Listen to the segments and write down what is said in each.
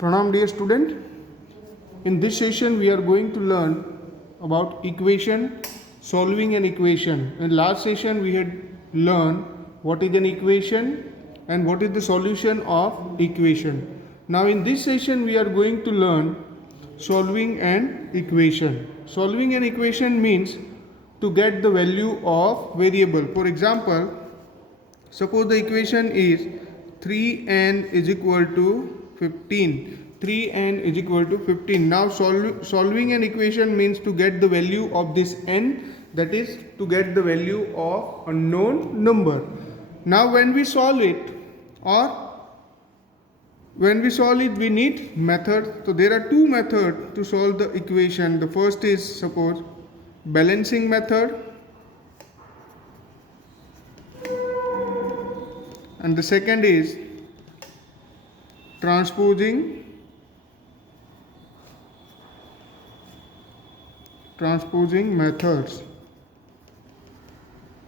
Pranam dear student, in this session we are going to learn about equation, solving an equation. In last session we had learned what is an equation and what is the solution of equation. Now in this session we are going to learn solving an equation. Solving an equation means to get the value of variable. For example, suppose the equation is 3n is equal to 15. 3n is equal to 15. Now solving an equation means to get the value of this n, that is to get the value of a known number. Now when we solve it we need method. So there are two methods to solve the equation. The first is suppose balancing method, and the second is transposing methods.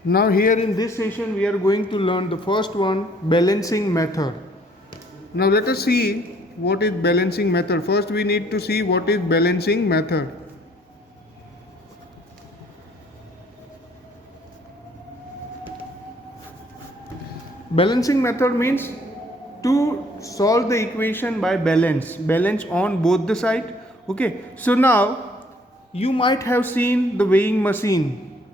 Now here in this session we are going to learn the first one, balancing method. Now let us see what is balancing method. First we need to see what is balancing method. Balancing method means to solve the equation by balance on both the side. Okay, so now you might have seen the weighing machine.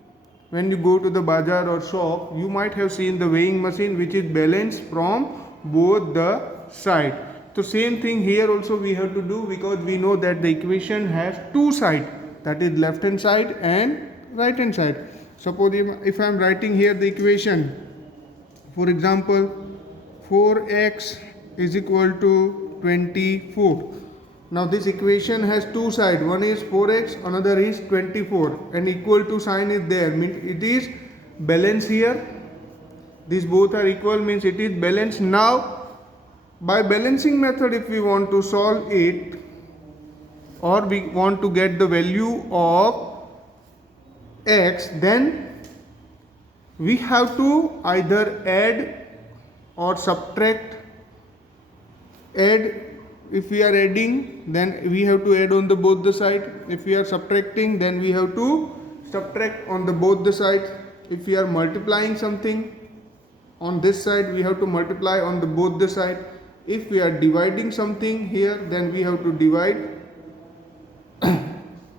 When you go to the bazaar or shop, you might have seen the weighing machine which is balanced from both the side. So same thing here also we have to do, because we know that the equation has two sides, that is left hand side and right hand side. Suppose if I am writing here the equation, for example 4x is equal to 24. Now this equation has two sides, one is 4x, another is 24, and equal to sign is there, means it is balanced here. These both are equal, means it is balanced. Now by balancing method, if we want to solve it, or we want to get the value of x, then we have to either add or subtract. Add, if we are adding, then we have to add on the both the side. If we are subtracting, then we have to subtract on the both the sides. If we are multiplying something on this side, we have to multiply on the both the side. If we are dividing something here, then we have to divide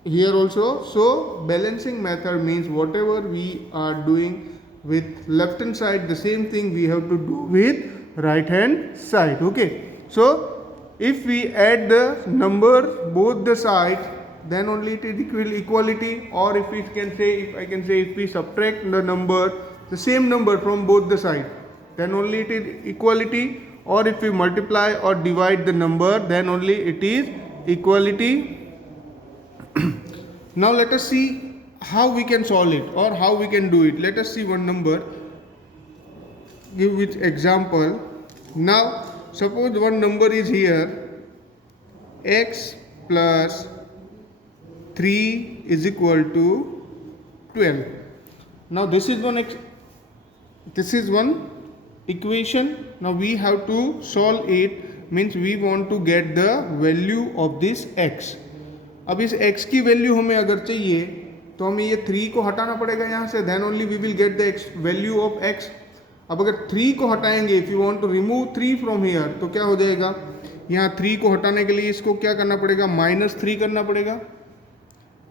here also. So balancing method means whatever we are doing with left hand side, the same thing we have to do with right hand side. Okay, so if we add the number both the sides, then only it is equality. Or if we can say, if we subtract the number, the same number from both the sides, then only it is equality. Or if we multiply or divide the number, then only it is equality. Now let us see how we can solve it or how we can do it. Let us see one number, give with example. Now suppose one number is here, x plus 3 is equal to 12. Now this is one equation. Now we have to solve it, means we want to get the value of this x. अब इस x की value हमें अगर चाहिए तो हमें ये 3 को हटाना पड़ेगा यहाँ से, then only we will get the value of x. अब अगर 3 को हटाएंगे, if you want to remove 3 from here, तो क्या हो जाएगा, यहाँ 3 को हटाने के लिए इसको क्या करना पड़ेगा, -3 करना पड़ेगा.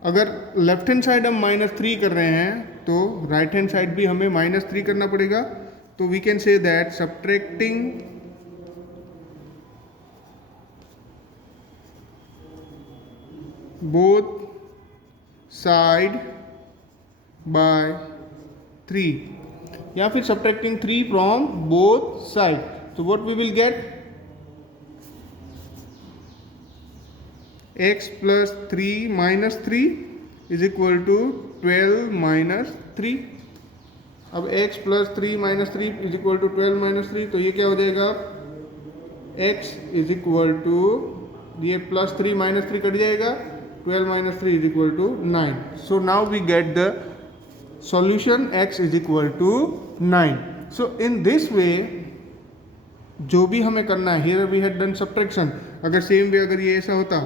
अगर लेफ्ट हैंड साइड हम -3 कर रहे हैं तो राइट हैंड साइड भी हमें -3 करना पड़ेगा. तो we can say that subtracting both side by 3, या फिर subtracting 3 from both side. So what we will get, x plus 3 minus 3 is equal to 12 minus 3. अब x plus 3 minus 3 is equal to 12 minus 3, तो ये क्या हो जाएगा, x is equal to, ये plus 3 minus 3 cut जाएगा, 12 minus 3 is equal to 9. So now we get the solution, x is equal to 9. So in this way जो भी हमें करना है, here we had done subtraction, अगर सेम वे अगर ये ऐसा होता,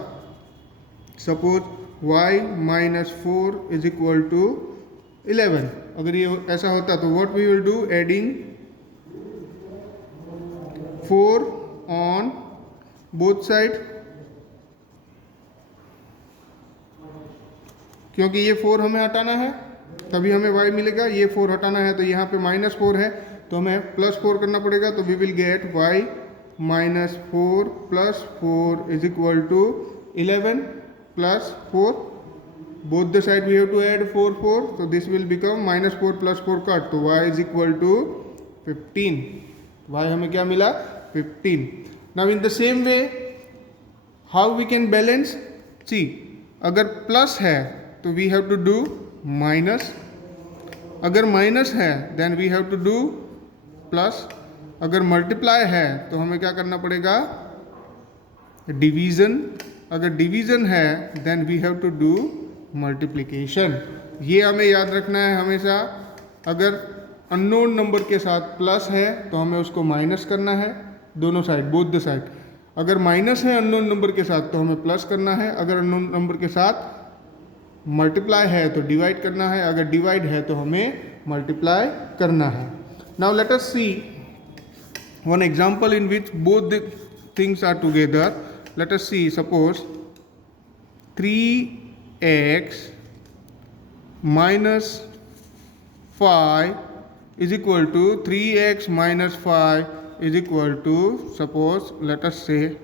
suppose y minus 4 is equal to 11, अगर ये ऐसा होता तो what we will do, adding 4 on both side, क्योंकि ये 4 हमें हटाना है तभी हमें y मिलेगा, ये 4 हटाना है तो यहाँ पे माइनस 4 है तो हमें प्लस 4 करना पड़ेगा, तो we will get y minus 4 plus 4 is equal to 11 plus 4, both the side we have to add 4 4, तो this will become minus 4 plus 4 cut, तो y is equal to 15, y हमें क्या मिला 15. Now in the same way how we can balance, see अगर plus है तो we have to do minus, अगर minus है then we have to do plus, अगर मल्टीप्लाई है तो हमें क्या करना पड़ेगा डिवीजन, अगर डिवीजन है then we have to do multiplication. ये हमें याद रखना है हमेशा, अगर अननोन नंबर के साथ प्लस है तो हमें उसको माइनस करना है दोनों साइड, बोथ द साइड. अगर माइनस है अननोन नंबर के साथ तो हमें प्लस करना है, अगर अननोन नंबर के साथ मल्टीप्लाई है तो डिवाइड करना है, अगर डिवाइड है तो हमें मल्टीप्लाई करना है. Now let us see one example in which both the things are together. Let us see suppose 3x minus 5 is equal to 3x minus 5 is equal to, suppose let us say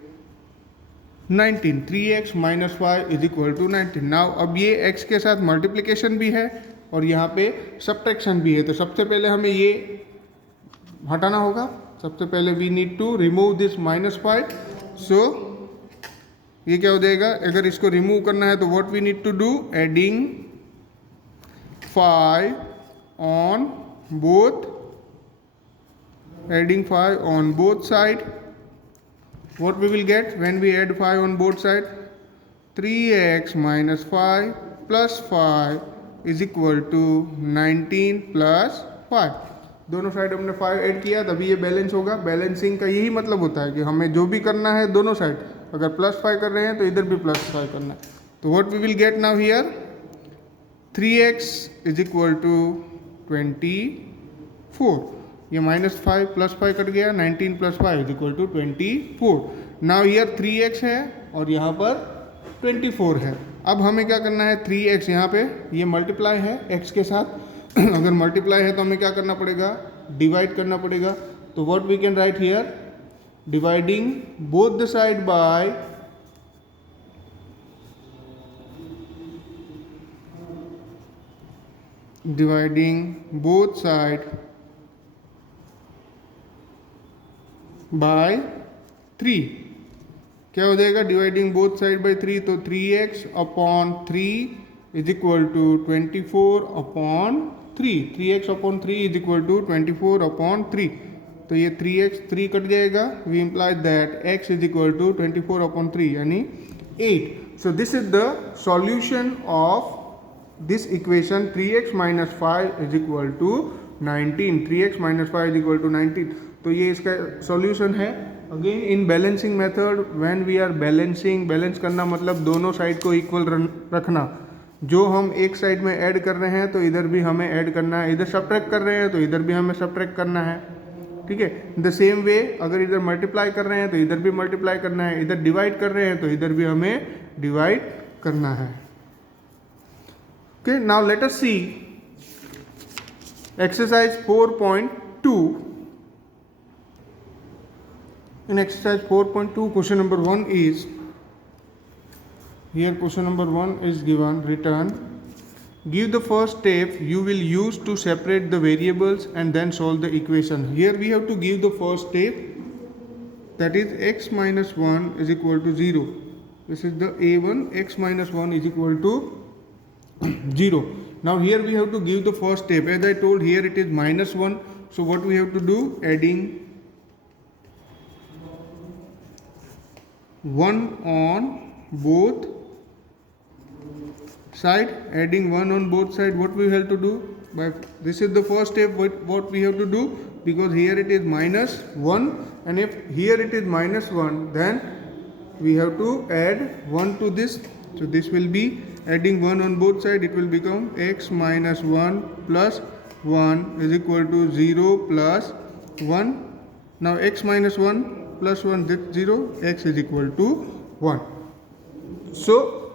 19. 3x minus 5 is equal to 19. Now अब ये x के साथ multiplication भी है और यहाँ पे subtraction भी है, तो सबसे पहले हमें ये हटाना होगा. सबसे पहले we need to remove this minus 5. So ये क्या हो जाएगा, अगर इसको रिमूव करना है तो what we need to do, adding 5 on both, adding 5 on both side, what we will get when we add 5 on both side, 3x minus 5 plus 5 is equal to 19 plus 5. दोनों साइड हमने 5 add किया तभी ये balance होगा. Balancing का यही मतलब होता है कि हमें जो भी करना है दोनों साइड, अगर प्लस 5 कर रहे हैं तो इधर भी प्लस 5 करना है. तो what we will get now here, 3x is equal to 24, ये माइनस 5 प्लस 5 कट गया, 19 plus 5 is equal to 24. Now here 3x है और यहाँ पर 24 है. अब हमें क्या करना है, 3x यहाँ पे ये मल्टीप्लाई है x के साथ, अगर मल्टीप्लाई है तो हमें क्या करना पड़ेगा, डिवाइड करना पड़ेगा. तो what we can write here, dividing both the side by dividing both side by 3. क्या हो जाएगा, डिवाइडिंग बोथ साइड बाय 3, तो 3x upon 3 is equal to 24 upon 3. 3x upon 3 is equal to 24 upon 3. तो ये 3x 3 cut जाएगा, we imply that x is equal to 24 upon 3 यानी 8. So this is the solution of this equation 3x minus 5 is equal to 19. 3x minus 5 is equal to 19. तो ये इसका solution है. Again in balancing method when we are balancing, balance करना मतलब दोनों side को equal रखना. जो हम एक साइड में ऐड कर रहे हैं तो इधर भी हमें ऐड करना है, इधर सब्ट्रैक्ट कर रहे हैं तो इधर भी हमें सब्ट्रैक्ट करना है. ठीक है, द सेम वे अगर इधर मल्टीप्लाई कर रहे हैं तो इधर भी मल्टीप्लाई करना है, इधर डिवाइड कर रहे हैं तो इधर भी हमें डिवाइड करना है. Okay, now let us see exercise 4.2. In exercise 4.2, question number 1 is, here question number 1 is given, return, give the first step you will use to separate the variables and then solve the equation. Here we have to give the first step, that is x minus 1 is equal to 0. This is the a1, x minus 1 is equal to 0. Now here we have to give the first step. As I told, here it is minus 1. So what we have to do, adding 1 on both side, adding 1 on both side. What we have to do, by this is the first step. What we have to do, because here it is minus 1 and if here it is minus 1, then we have to add 1 to this. So this will be adding 1 on both sides. It will become x minus 1 plus 1 is equal to 0 plus 1. Now x minus 1 plus 1 that's 0, x is equal to 1. So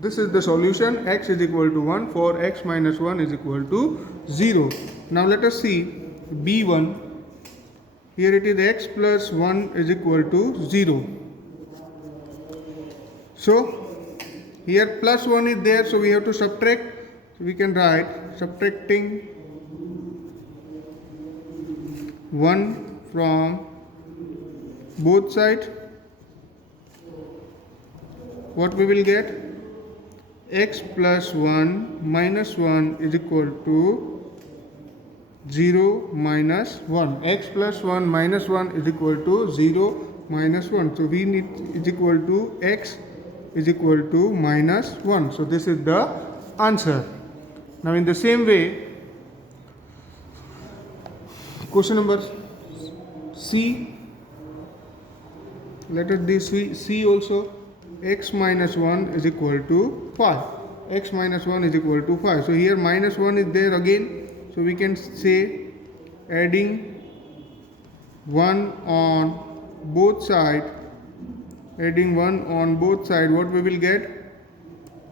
this is the solution, x is equal to 1 for x minus 1 is equal to 0. Now let us see B1. Here it is x plus 1 is equal to 0. So here plus 1 is there, so we have to subtract. So we can write subtracting 1 from both sides. What we will get? X plus 1 minus 1 is equal to 0 minus 1. X plus 1 minus 1 is equal to 0 minus 1. So we need is equal to x is equal to minus 1. So this is the answer. Now in the same way, question number C. Let us do C also. X minus 1 is equal to 5. X minus 1 is equal to 5. So here minus 1 is there again. So we can say adding 1 on both sides. Adding 1 on both sides, what we will get?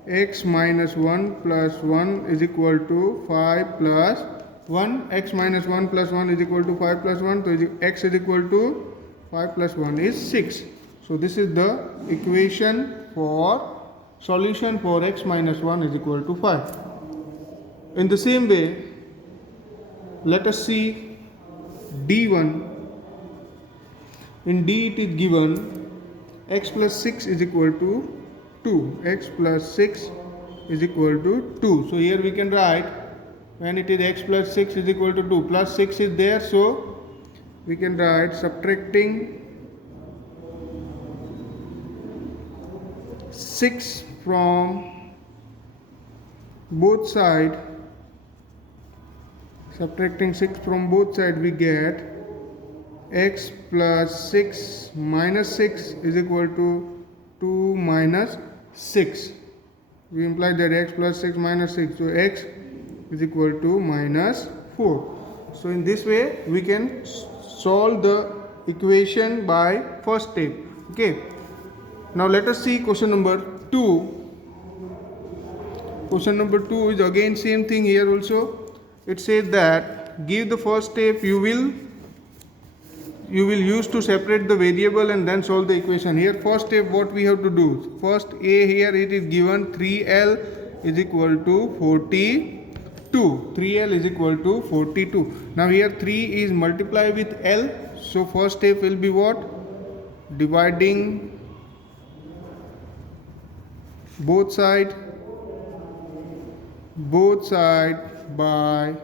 X minus 1 plus 1 is equal to 5 plus 1. X minus 1 plus 1 is equal to 5 plus 1. So x is equal to 5 plus 1 is 6. So this is the equation for solution for x minus 1 is equal to 5. In the same way, let us see D1. In D it is given x plus 6 is equal to 2. X plus 6 is equal to 2. So here we can write when it is x plus 6 is equal to 2. Plus 6 is there, so we can write subtracting 6 from both sides. Subtracting 6 from both sides, we get x plus 6 minus 6 is equal to 2 minus 6. We imply that x plus 6 minus 6. So x is equal to minus 4. So in this way we can solve the equation by first step. Okay. Now let us see question number 2. Question number 2 is again same thing here also. It says that give the first step you will use to separate the variable and then solve the equation. Here first step what we have to do. First A, here it is given 3L is equal to 42. 3L is equal to 42. Now here 3 is multiplied with L. So first step will be what? Dividing both side by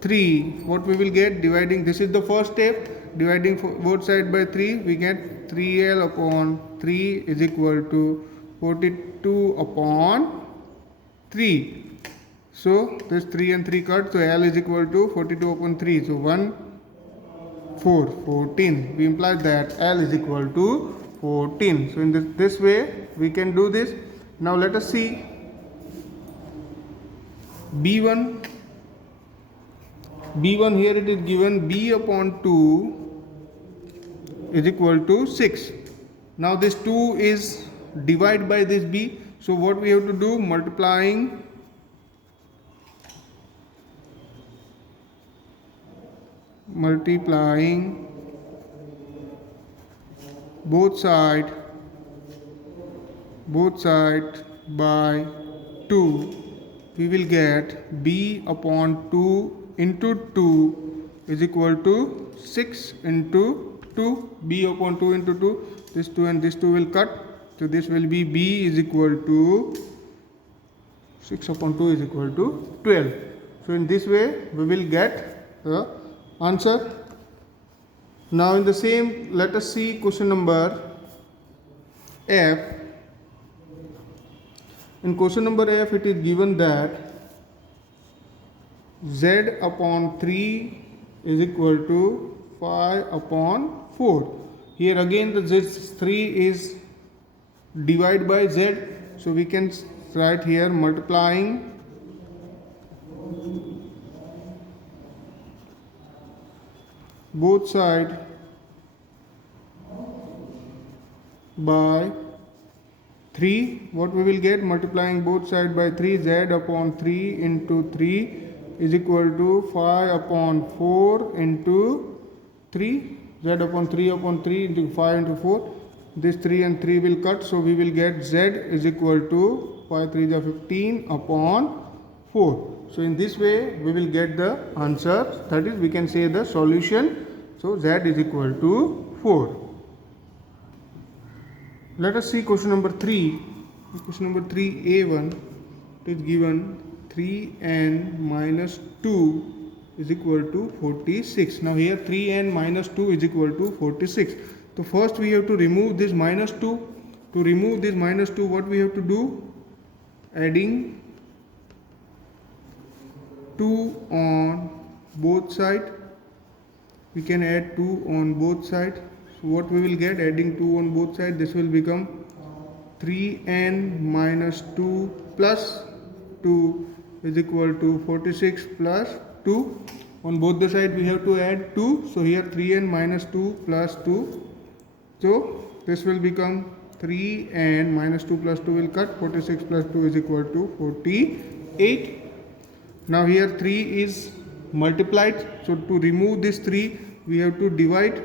3. What we will get? Dividing, this is the first step. Dividing both sides by 3, we get 3L upon 3 is equal to 42 upon 3. So this 3 and 3 cut, so L is equal to 42 upon 3. So 1, 4, 14. We imply that L is equal to 14. So in this way we can do this. Now let us see B1. B1, here it is given B upon 2 is equal to 6. Now this 2 is divided by this B. So what we have to do? Multiplying both sides by 2, we will get B upon 2 into 2 is equal to 6 into 2. B upon 2 into 2, this 2 and this 2 will cut, so this will be B is equal to 6 upon 2 is equal to 12. So in this way we will get the answer. Now in the same, let us see question number F. In question number F it is given that Z upon 3 is equal to 5 upon 4. Here again the z3 is divided by z, so we can write here multiplying both side by 3. What we will get? Multiplying both side by 3, z upon 3 into 3 is equal to 5 upon 4 into 3, z upon 3 into 5 into 4. This 3 and 3 will cut, so we will get z is equal to 5 3 is 15 upon 4. So in this way we will get the answer, that is we can say the solution. So z is equal to 4. Let us see question number 3. Question number 3a1, it is given 3n minus 2 is equal to 46. Now here 3n minus 2 is equal to 46. So first we have to remove this minus 2. To remove this minus 2, what we have to do? Adding 2 on both sides. We can add 2 on both sides. So what we will get? Adding 2 on both sides, this will become 3n minus 2 plus 2 is equal to 46 plus 2. On both the sides we have to add 2. So here 3n minus 2 plus 2. So this will become 3n minus 2 plus 2 will cut. 46 plus 2 is equal to 48. Now here 3 is multiplied. So to remove this 3 we have to divide.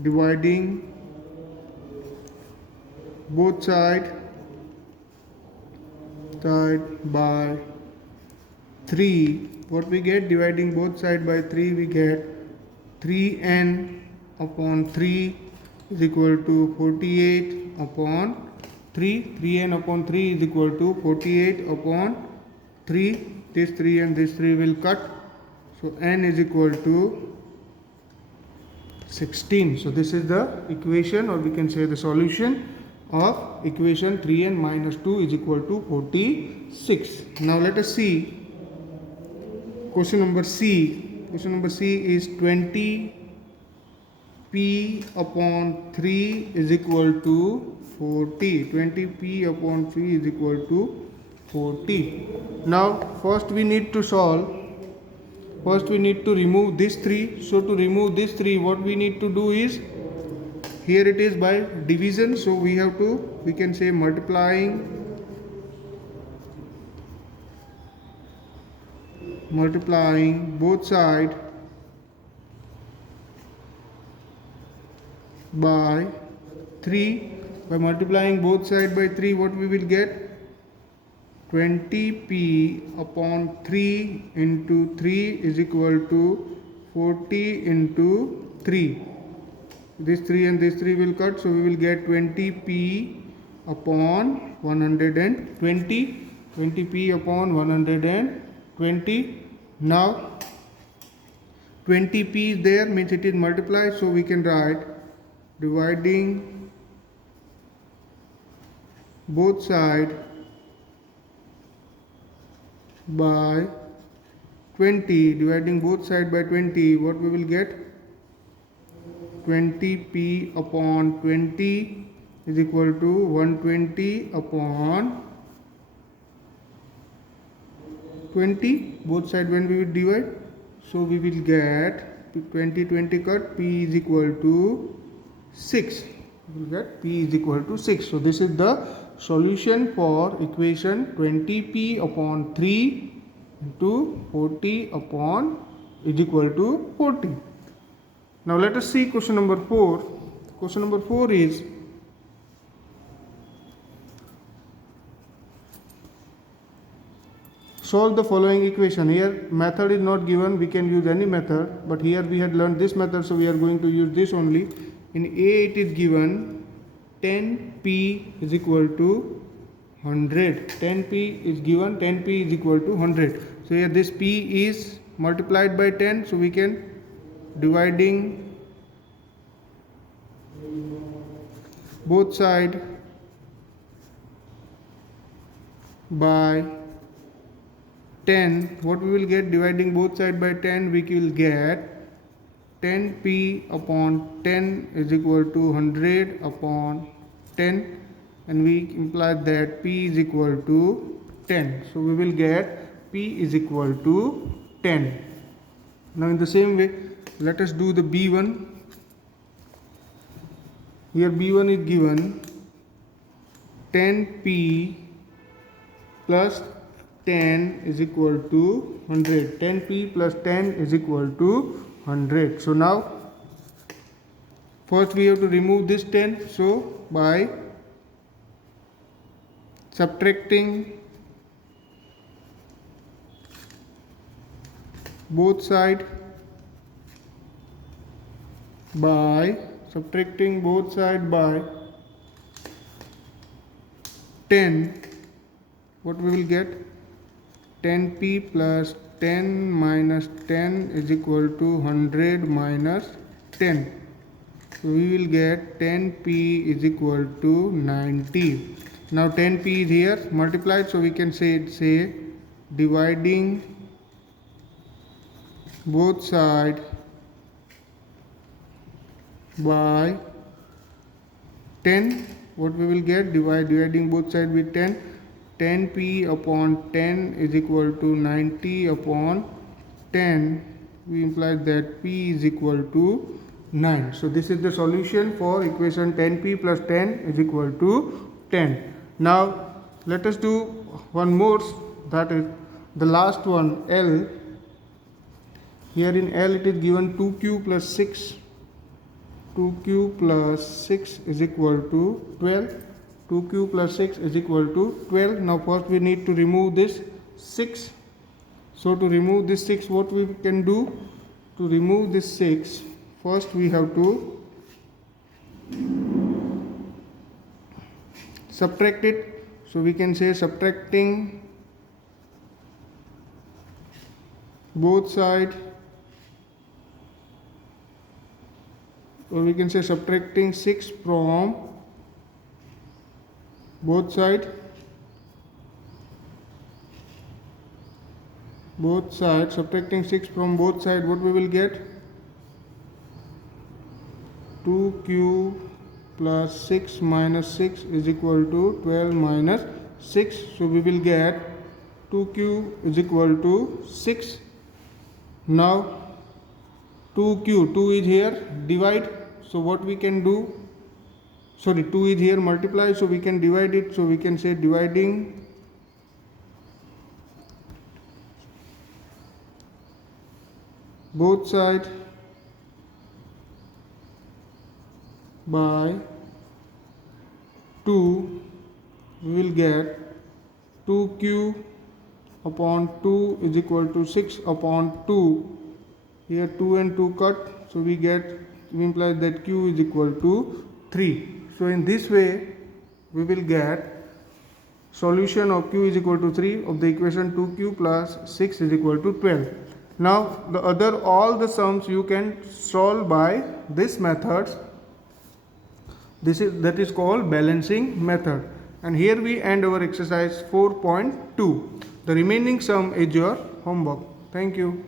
Dividing both sides by 3. What we get? Dividing both sides by 3, we get 3n upon 3 is equal to 48 upon 3. 3n upon 3 is equal to 48 upon 3. This 3 and this 3 will cut. So n is equal to 16. So this is the equation, or we can say the solution of equation 3n minus 2 is equal to 46. Now let us see question number C. Question number C is 20p upon 3 is equal to 40. 20p upon 3 is equal to 40. Now first we need to solve. First we need to remove this 3. So to remove this 3, what we need to do is, here it is by division, so we can say multiplying both sides by 3. By multiplying both sides by 3, what we will get? 20p upon 3 into 3 is equal to 40 into 3. This 3 and this 3 will cut, so we will get 20p upon 120. 20p upon 120. Now 20p is there, means it is multiplied, so we can write dividing both sides by 20. Dividing both sides by 20, what we will get? 20p upon 20 is equal to 120 upon 20. Both sides when we will divide, so we will get 20 cut, p is equal to 6. We will get p is equal to 6. So this is the solution for equation 20p upon 3 into 40 upon is equal to 40. Now let us see question number 4. Question number 4 is solve the following equation. Here method is not given, we can use any method, but here we had learned this method, so we are going to use this only. In A it is given 10p is equal to 100. 10p is given, 10p is equal to 100. So here this p is multiplied by 10, so we can dividing both sides by 10. What we will get? Dividing both sides by 10, we will get 10p upon 10 is equal to 100 upon 10, and we imply that p is equal to 10. So we will get p is equal to 10. Now in the same way, let us do the b1. Here b1 is given 10p plus 10 is equal to 100. 10p plus 10 is equal to 100. So now first we have to remove this 10. So by subtracting both sides by 10, what we will get? 10p plus 10 minus 10 is equal to 100 minus 10. So we will get 10p is equal to 90. Now 10p is here multiplied, so we can say dividing both sides by 10. What we will get? Dividing both sides with 10. 10p upon 10 is equal to 90 upon 10. We imply that p is equal to 9. So this is the solution for equation 10p plus 10 is equal to 10. Now let us do one more, that is the last one, L. Here in L it is given 2q plus 6. 2q plus 6 is equal to 12. 2q plus 6 is equal to 12. Now first we need to remove this 6. So to remove this 6, what we can do? To remove this 6, first we have to subtract it. So we can say subtracting both sides, or we can say subtracting 6 from both sides. Subtracting 6 from both sides, what we will get? 2q plus 6 minus 6 is equal to 12 minus 6. So we will get 2q is equal to 6. Now 2q, 2 is here, divide. So what we can do? 2 is here, multiply. So we can divide it. So we can say dividing both sides by 2, we will get 2q upon 2 is equal to 6 upon 2. Here 2 and 2 cut, so we imply that q is equal to 3. So in this way we will get solution of q is equal to 3 of the equation 2q plus 6 is equal to 12. Now all the sums you can solve by this method. That is called balancing method. And here we end our exercise 4.2. The remaining sum is your homework. Thank you.